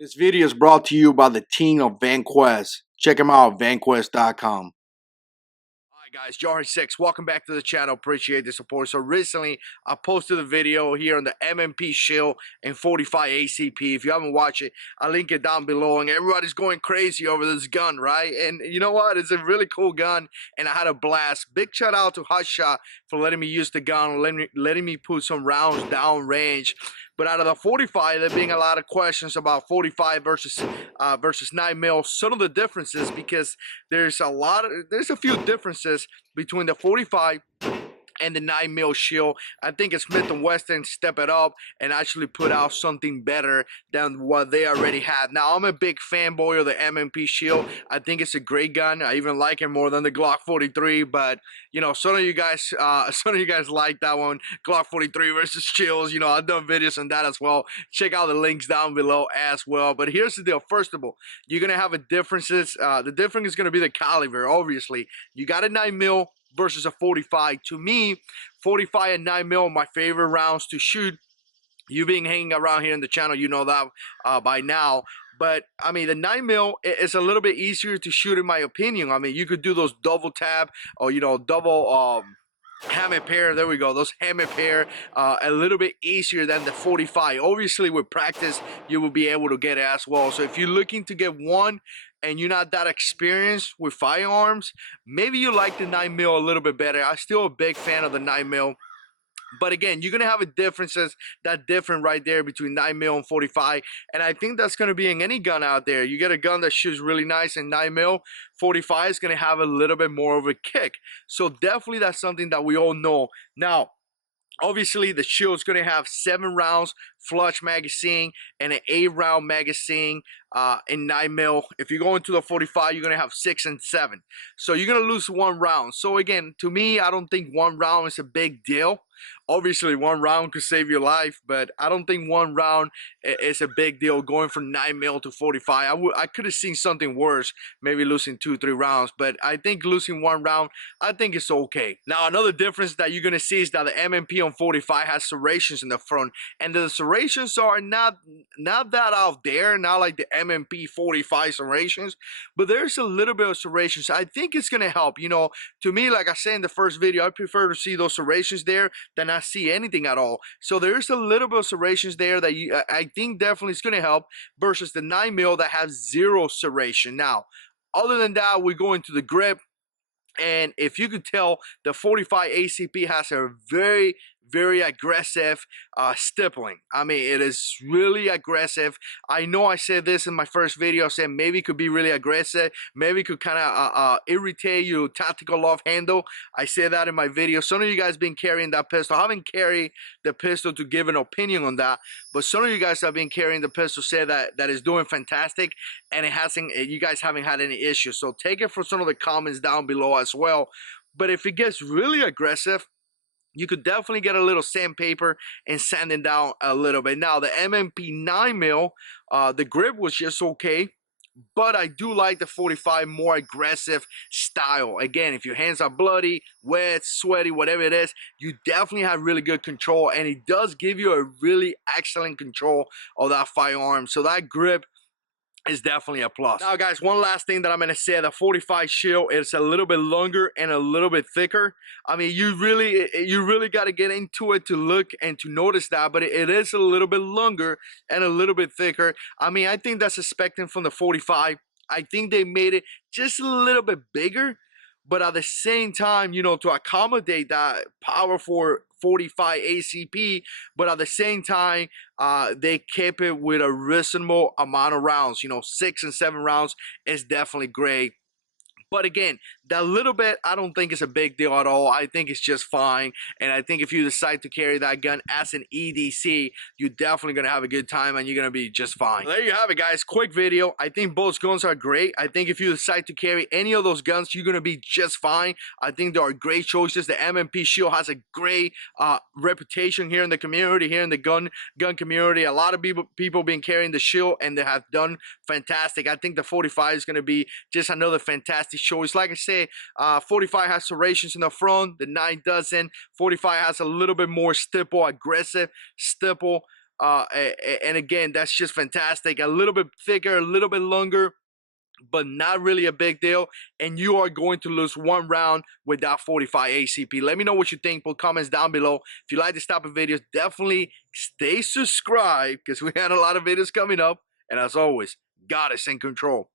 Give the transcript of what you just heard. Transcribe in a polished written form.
This video is brought to you by the team of VanQuest. Check them out at vanquest.com. Hi guys, JH6, welcome back to the channel. Appreciate the support. So recently I posted a video here on the M&P Shield and 45 ACP. If you haven't watched it, I'll link it down below. And everybody's going crazy over this gun, right? And you know what? It's a really cool gun and I had a blast. Big shout out to HotShot for letting me use the gun, letting me put some rounds down range. But out of the 45, there being a lot of questions about 45 versus 9mm. Some of the differences, because there's a few differences between the 45 and the 9mm Shield. I think it's Smith & Wesson step it up and actually put out something better than what they already had. Now, I'm a big fanboy of the M&P Shield. I think it's a great gun. I even like it more than the Glock 43, but you know, some of you guys like that one, Glock 43 versus Shields. You know, I've done videos on that as well. Check out the links down below as well. But here's the deal. First of all, you're gonna have a differences. The difference is gonna be the caliber. Obviously, you got a 9mm versus a 45. To me, 45 and 9mm are my favorite rounds to shoot. You being hanging around here in the channel, you know that by now. But I mean, the 9mm is a little bit easier to shoot, in my opinion. I mean, you could do those double tap or, you know, double hammer pair. There we go, those hammer pair a little bit easier than the 45. Obviously, with practice, you will be able to get it as well. So if you're looking to get one and you're not that experienced with firearms, maybe you like the 9mm a little bit better. I'm still a big fan of the 9mm. But again, you're going to have a differences that different right there between 9mm and 45. And I think that's going to be in any gun out there. You get a gun that shoots really nice in 9mm, 45 is going to have a little bit more of a kick. So definitely that's something that we all know. Now, obviously, the Shield's going to have 7 rounds flush magazine and an 8-round magazine in 9mm. If you go into the 45, you're going to have 6 and 7. So you're going to lose 1 round. So again, to me, I don't think 1 round is a big deal. Obviously, 1 round could save your life, but I don't think 1 round is a big deal going from 9mm to 45. I could have seen something worse, maybe losing 2-3 rounds, but I think losing 1 round, I think it's okay. Now, another difference that you're going to see is that the M&P on 45 has serrations in the front, and the serrations are not that out there, not like the M&P 45 serrations, but there's a little bit of serrations. I think it's going to help. You know, to me, like I said in the first video, I prefer to see those serrations there than not see anything at all. So there's a little bit of serrations there that I think definitely is going to help versus the 9mm that has 0 serration. Now, other than that, we go into the grip. And if you could tell, the 45 ACP has a very aggressive stippling. I mean, it is really aggressive. I know I said this in my first video, saying maybe it could be really aggressive, maybe it could kind of irritate your tactical off handle. I said that in my video. Some of you guys been carrying that pistol. I haven't carried the pistol to give an opinion on that, but some of you guys have been carrying the pistol, say that is doing fantastic, and you guys haven't had any issues. So take it from some of the comments down below as well. But if it gets really aggressive, you could definitely get a little sandpaper and sand it down a little bit. Now, the M&P 9mm, the grip was just okay, but I do like the 45 more aggressive style. Again, if your hands are bloody, wet, sweaty, whatever it is, you definitely have really good control, and it does give you a really excellent control of that firearm. So that grip is definitely a plus. Now, guys, one last thing that I'm going to say, the 45 Shield is a little bit longer and a little bit thicker. I mean, you really got to get into it to look and to notice that, but it is a little bit longer and a little bit thicker. I mean, I think that's expecting from the 45. I think they made it just a little bit bigger, but at the same time, you know, to accommodate that power for 45 ACP, but at the same time, they kept it with a reasonable amount of rounds. You know, 6 and 7 rounds is definitely great. But again, that little bit, I don't think it's a big deal at all. I think it's just fine. And I think if you decide to carry that gun as an EDC, you're definitely going to have a good time and you're going to be just fine. There you have it, guys. Quick video. I think both guns are great. I think if you decide to carry any of those guns, you're going to be just fine. I think there are great choices. The M&P Shield has a great reputation here in the community, here in the gun community. A lot of people been carrying the Shield and they have done fantastic. I think the 45 is going to be just another fantastic choice. Like I say, 45 has serrations in the front, the 9 doesn't. 45 has a little bit more stipple, aggressive stipple. And again, that's just fantastic. A little bit thicker, a little bit longer, but not really a big deal. And you are going to lose one round with that 45 ACP. Let me know what you think. Put comments down below. If you like this type of videos, definitely stay subscribed because we had a lot of videos coming up. And as always, God is in control.